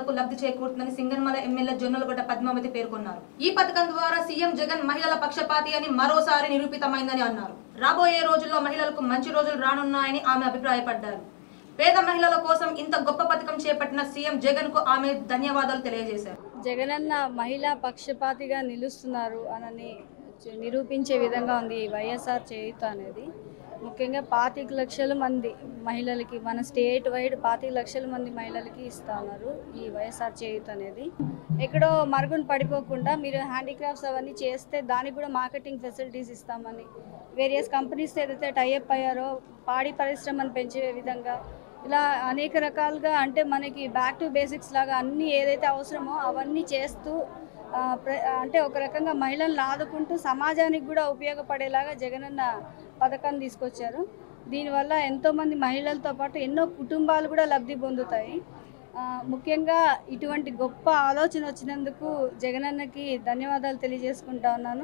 మహిళలకు లబ్ధి చేకూరుతుందని సింగనమల ఎమ్మెల్యే జొన్నలగొడ్డ పద్మావతి పేర్కొన్నారు. ఈ పథకం ద్వారా సీఎం జగన్ మహిళల పక్షపాతి అని మరోసారి నిరూపితమైందని అన్నారు. రాబోయే రోజుల్లో మహిళలకు మంచి రోజులు రానున్నాయని ఆమె అభిప్రాయపడ్డారు. పేద మహిళల కోసం ఇంత గొప్ప పథకం చేపట్టిన సీఎం జగన్ కు ఆమె ధన్యవాదాలు తెలియజేశారు. జగనన్న మహిళా పక్షపాతిగా నిలుస్తున్నారు అని నిరూపించే విధంగా ఉంది ఈ వైఎస్ఆర్ చేయూత అనేది. ముఖ్యంగా 25 లక్షల మంది మహిళలకి మన స్టేట్ వైడ్ 25 లక్షల మంది మహిళలకి ఇస్తా ఉన్నారు ఈ వైఎస్ఆర్ చేయూత అనేది. ఎక్కడో మరుగున పడిపోకుండా మీరు హ్యాండీక్రాఫ్ట్స్ అవన్నీ చేస్తే దానికి కూడా మార్కెటింగ్ ఫెసిలిటీస్ ఇస్తామని వేరియస్ కంపెనీస్ ఏదైతే టైఅప్ అయ్యారో పాడి పరిశ్రమను పెంచే విధంగా ఇలా అనేక రకాలుగా అంటే మనకి బ్యాక్ టు బేసిక్స్ లాగా అన్నీ ఏదైతే అవసరమో అవన్నీ చేస్తూ అంటే ఒక రకంగా మహిళలను ఆదుకుంటూ సమాజానికి కూడా ఉపయోగపడేలాగా జగనన్న పథకాన్ని తీసుకొచ్చారు. దీనివల్ల ఎంతోమంది మహిళలతో పాటు ఎన్నో కుటుంబాలు కూడా లబ్ధి పొందుతాయి. ముఖ్యంగా ఇటువంటి గొప్ప ఆలోచన వచ్చినందుకు జగనన్నకి ధన్యవాదాలు తెలియజేసుకుంటా ఉన్నాను.